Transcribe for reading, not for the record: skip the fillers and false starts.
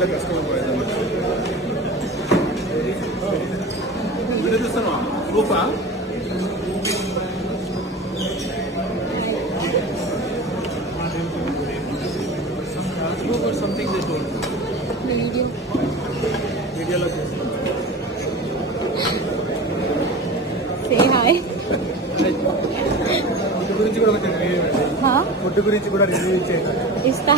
ఎలా కష్టం వీడియో చూస్తాను రూపా సంథింగ్ వీడియోలో చూస్తాను. ఫుడ్ గురించి కూడా కొంచెం ఫుడ్ గురించి కూడా రివ్యూ ఇచ్చేయండి. ఇస్తా.